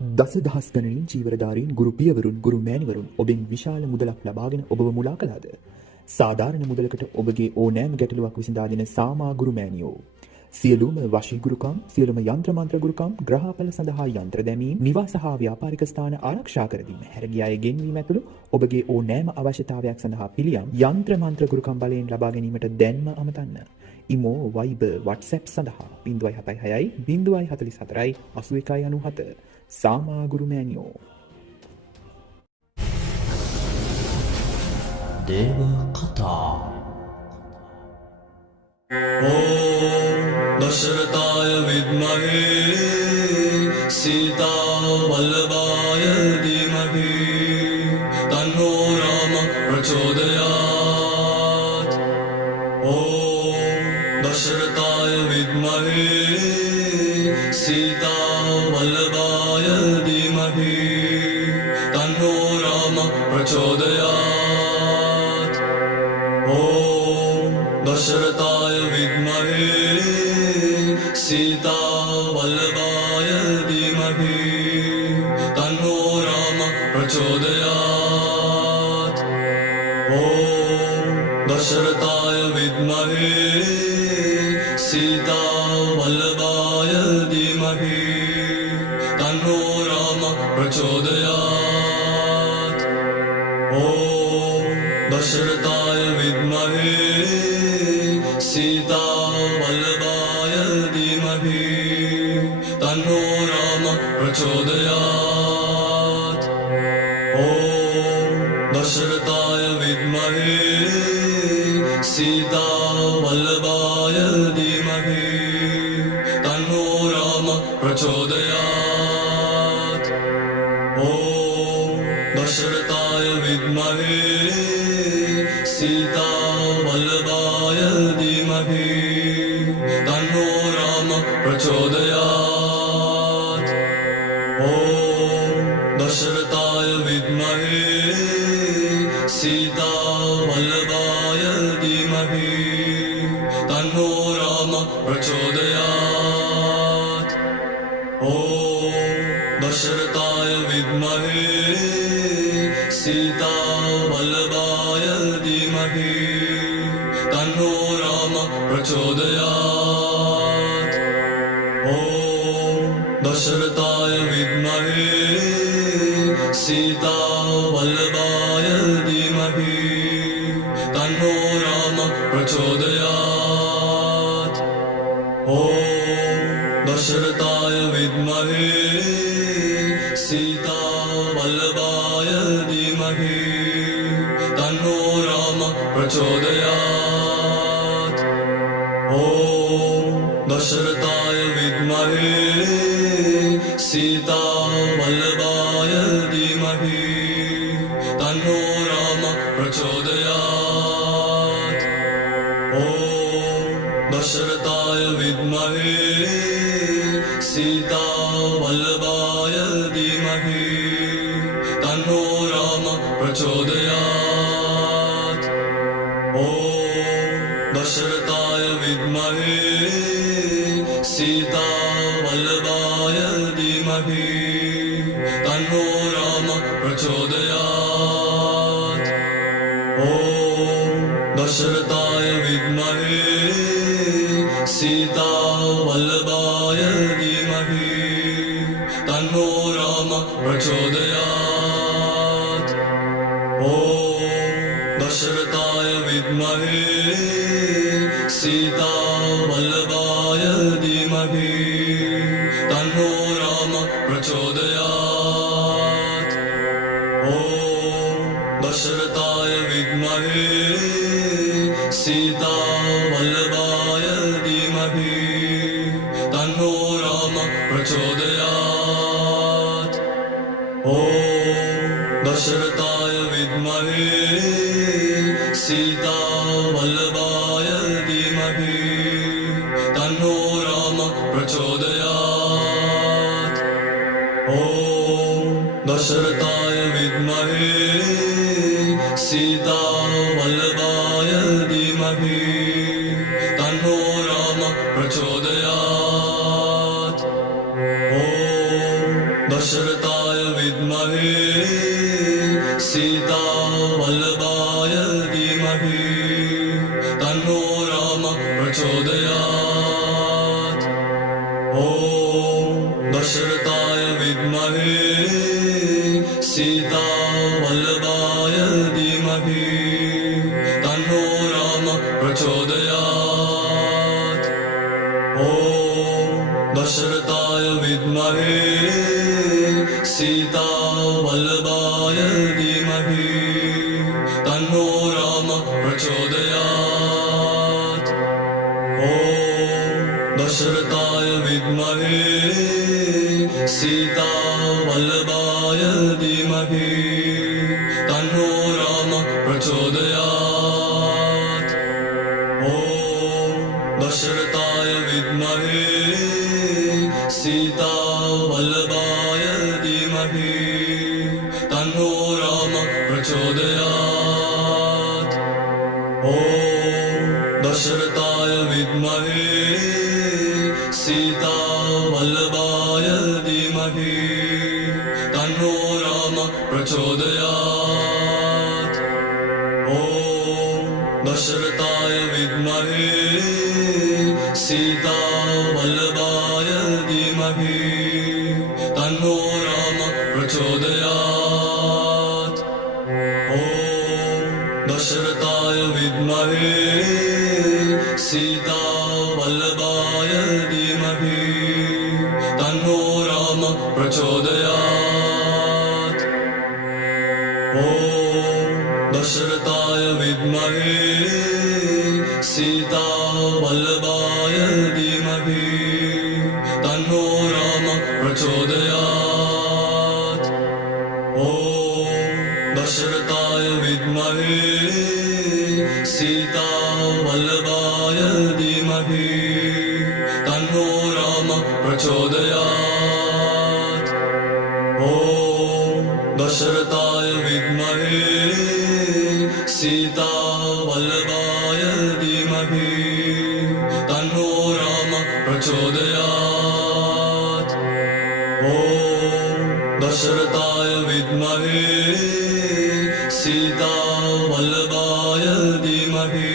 දසදහස් ගණනින් චීවරධාරීන් ගුරු පියවරුන් ගුරු මෑණිවරුන් ඔබෙන් විශාල මුදලක් ලබාගෙන ඔබව මුලා කළාද? සාධාරණ මුදලකට ඔබගේ ඕනෑම ගැටලුවක් විසඳා දෙන සාමා ගුරු මෑණියෝ. සියලුම වශී ගුරුකම්, සියලුම යంత్ర මන්ත්‍ර ගුරුකම්, ග්‍රහඵල සඳහා යంత్ర දැමීම්, නිවාස හා ව්‍යාපාරික ස්ථාන ආරක්ෂා කර දීම, හැරගිය අය ගෙන්වීම ඇතුළු ඔබගේ ඕනෑම අවශ්‍යතාවයක් සඳහා පිළියම් යంత్ర මන්ත්‍ර ගුරුකම් බලයෙන් ලබා ගැනීමට දැන්ම අමතන්න. ඉමෝ වයිබර් WhatsApp සඳහා 076 044 8197 සාමා ගුරු මෑණියෝ. දේව කතා. ॐ दशरथाय विद्महे सीतावल्लभाय धीमहि तन्नो राम प्रचोदयात्. ॐ दशरथाय विद्महे सीतावल्लभाय धीमहि तन्नो राम प्रचोदयात्. ॐ दशरथाय विद्महे सीतावल्लभाय धीमहि तन्नो राम प्रचोदयात्. ॐ दशरथाय विद्महे सीतावल्लभाय धीमहि तन्नो राम प्रचोदयात्. ॐ दशरथाय विद्महे सीतावल्लभाय धीमहि तन्नो राम प्रचोदयात्. ॐ दशरथाय विद्महे सीतावल्लभाय धीमहि तन्नो राम प्रचोदयात्. ॐ दशरथाय विद्महे सीतावल्लभाय धीमहि तन्नो राम प्रचोदयात्. ॐ दशरथाय विद्महे सीतावल्लभाय धीमहि तन्नो राम प्रचोदयात्. ॐ दशरथाय विद्महे सीतावल्लभाय धीमहि तन्नो राम प्रचोदयात्. ॐ दशरथाय विद्महे सीतावल्लभाय धीमहि तन्नो राम प्रचोदयात्. ॐ दशरथाय विद्महे सीतावल्लभाय धीमहि तन्नो राम प्रचोदयात्. ॐ दशरथाय विद्महे सीतावल्लभाय धीमहि तन्नो राम प्रचोदयात्. ॐ दशरथाय विद्महे सीतावल्लभाय धीमहि तन्नो राम प्रचोदयात्. ॐ दशरथाय विद्महे सीतावल्लभाय धीमहि तन्नो राम प्रचोदयात्. ॐ दशरथाय विद्महे सीतावल्लभाय धीमहि तन्नो राम प्रचोदयात्. ॐ दशरथाय विद्महे सीतावल्लभाय धीमहि तन्नो राम प्रचोदयात्. ॐ दशरथाय विद्महे सीतावल्लभाय धीमहि तन्नो राम प्रचोदयात्. ॐ दशरथाय विद्महे सीतावल्लभाय धीमहि तन्नो राम प्रचोदयात्. ॐ दशरथाय विद्महे सीतावल्लभाय धीमहि तन्नो राम प्रचोदयात्. ॐ दशरथाय दशरथाय विद्महे सीता वल्लभाय धीमहि तन्नो राम प्रचोदयात् ॐ दशरथाय विद्महे सीता वल्लभाय धीमहि तन्नो राम प्रचोदयात् ॐ दशरथाय विद्महे सीता वल्लभाय धीमहि तन्नो राम प्रचोदयात् ॐ दशरथाय विद्महे सीता वल्लभाय धीमहि तन्नो राम प्रचोदयात् ॐ दशरथाय विद्महे सीता वल्लभाय धीमहि तन्नो राम प्रचोदयात् ॐ दशरथाय विद्महे सीता वल्लभाय धीमहि तन्नो राम प्रचोदयात् ॐ दशरथाय विद्महे सीता वल्लभाय धीमहि तन्नो राम प्रचोदयात् ॐ दशरथाय विद्महे सीता वल्लभाय धीमहि तन्नो राम प्रचोदयात् ॐ दशरथाय विद्महे सीता वल्लभाय धीमहि तन्नो राम प्रचोदयात् ॐ दशरथाय विद्महे सीता वल्लभाय धीमहि तन्नो राम प्रचोदयात् ॐ दशरथाय विद्महे सीता वल्लभाय धीमहि तन्नो राम प्रचोदयात् ॐ दशरथाय विद्महे सीता वल्लभाय धीमहि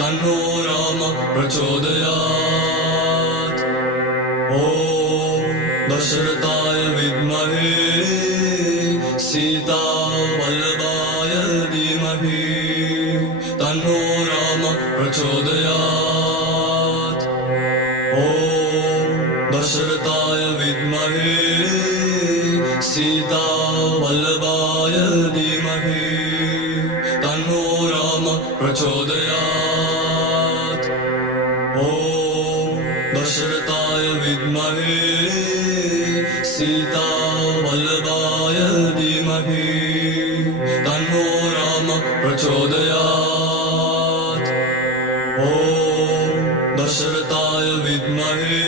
तन्नो राम प्रचोदयात् ॐ दशरथाय विद्महे सीता वल्लभाय धीमहि तन्नो राम प्रचोदयात् ॐ दशरथाय विद्महे सीता वल्लभाय धीमहि तन्नो राम प्रचोदयात् ॐ दशरथाय विद्महे सीता वल्लभाय धीमहि तन्नो राम प्रचोदयात् ॐ दशरथाय विद्महे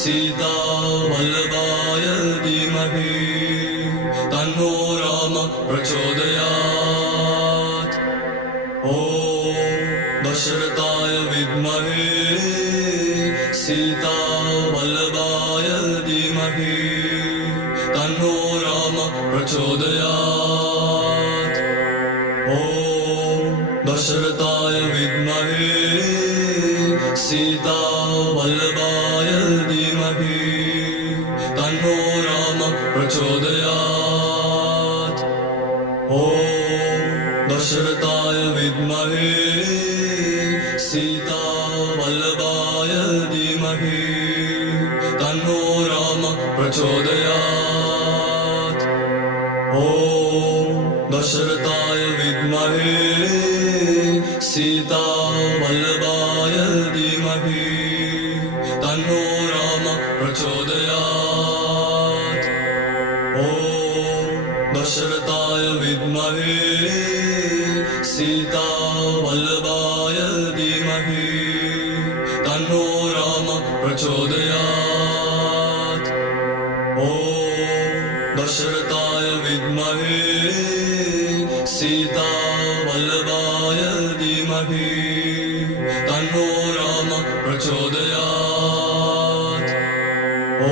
सीता वल्लभाय धीमहि तन्नो राम प्रचोदयात् ॐ दशरथाय विद्महे सीता वल्लभाय धीमहि तन्नो राम प्रचोदयात् ॐ दशरथाय विद्महे सीता वल्लभाय धीमहि तन्नो राम प्रचोदयात् ॐ दशरथाय विद्महे सीता वल्लभाय धीमहि तन्नो राम प्रचोदयात् ॐ दशरथाय विद्महे सीता वल्लभाय धीमहि तन्नो राम प्रचोदयात् ॐ दशरथाय विद्महे सीता वल्लभाय धीमहि तन्नो राम प्रचोदयात् ॐ दशरथाय विद्महे सीता वल्लभाय धीमहि तन्नो राम प्रचोदयात् ॐ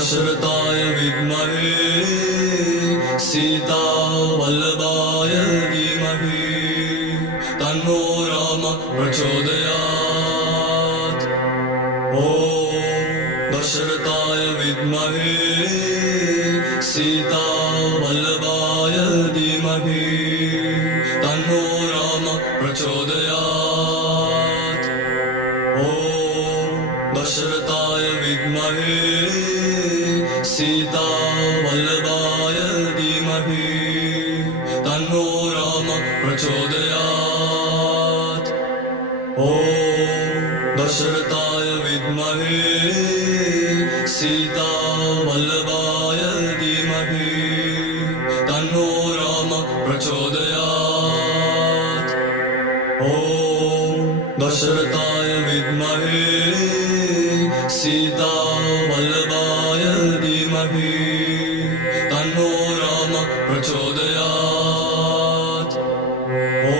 दशरथाय विद्महे सीतावल्लभाय धीमहि तन्नो राम प्रचोदयात् ॐ दशरथाय विद्महे सीतावल्लभाय धीमहि तन्नो राम प्रचोदयात् ॐ दशरथाय विद्महे सीतावल्लभाय धीमहि तन्नो राम प्रचोदयात् ॐ दशरथाय विद्महे सीतावल्लभाय धीमहि तन्नो राम प्रचोदयात् ॐ दशरथाय विद्महे सीतावल्लभाय धीमहि तन्नो राम प्रचोदयात् ॐ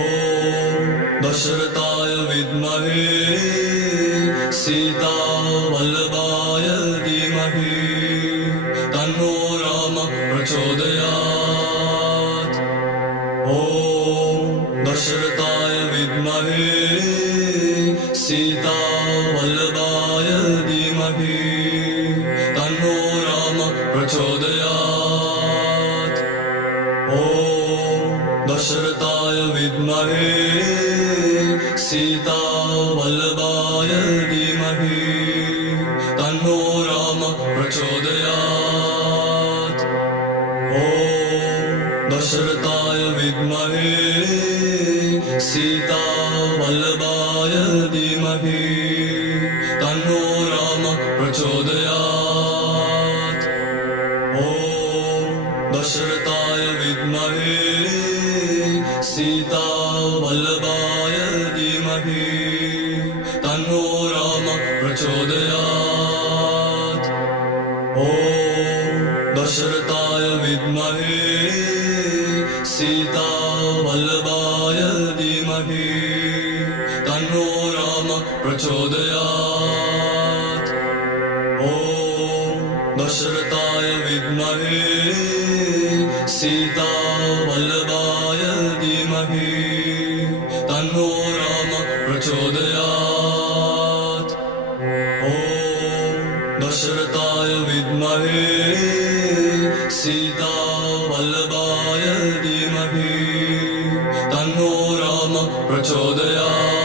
दशरथाय विद्महे सीतावल्लभाय धीमहि तन्नो राम प्रचोदयात् ॐ दशरथाय विद्महे सीतावल्लभाय धीमहि तन्नो राम प्रचोदयात् ॐ दशरथाय विद्महे सीतावल्लभाय धीमहि तन्नो राम प्रचोदयात् ॐ दशरथाय विद्महे सीतावल्लभाय धीमहि तन्नो राम प्रचोदयात् ॐ दशरथाय विद्महे सीतावल्लभाय धीमहि तन्नो राम प्रचोदयात् ॐ दशरथाय विद्महे सीतावल्लभाय धीमहि तन्नो राम प्रचोदयात् ॐ दशरथाय विद्महे सीतावल्लभाय धीमहि तन्नो राम प्रचोदयात् ॐ दशरथाय विद्महे सीतावल्लभाय धीमहि तन्नो राम प्रचोदयात्